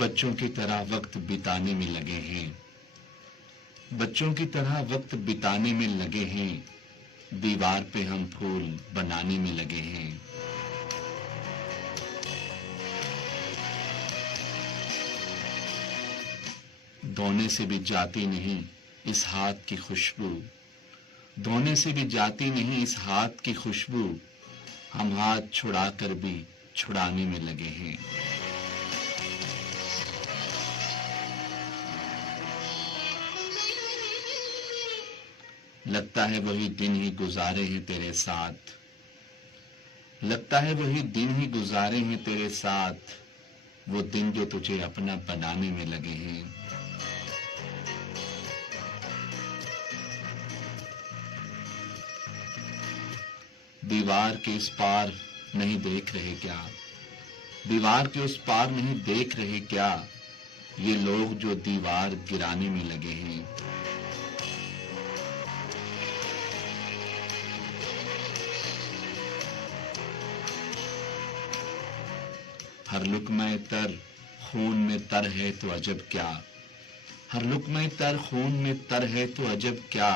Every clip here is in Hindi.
बच्चों की तरह वक्त बिताने में लगे हैं, बच्चों की तरह वक्त बिताने में लगे हैं, दीवार पे हम फूल बनाने में लगे हैं। धोने से भी जाती नहीं इस हाथ की खुशबू, धोने से भी जाती नहीं इस हाथ की खुशबू, हम हाथ छुड़ाकर भी छुड़ाने में लगे हैं। लगता है वही दिन ही गुजारे हैं तेरे साथ, लगता है वही दिन ही गुजारे हैं तेरे साथ, वो दिन जो तुझे अपना बनाने में लगे हैं। दीवार के इस पार नहीं देख रहे क्या, दीवार के उस पार नहीं देख रहे क्या, ये लोग जो दीवार गिराने में लगे हैं। हर लुक़्मे तर खून में तर है तो अजब क्या, हर लुक़्मे तर खून में तर है तो अजब क्या,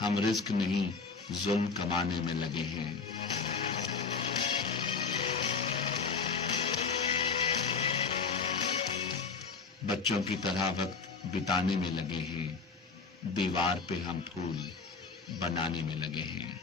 हम रिज़्क़ नहीं ज़ुल्म कमाने में लगे हैं। बच्चों की तरह वक्त बिताने में लगे हैं, दीवार पे हम फूल बनाने में लगे हैं।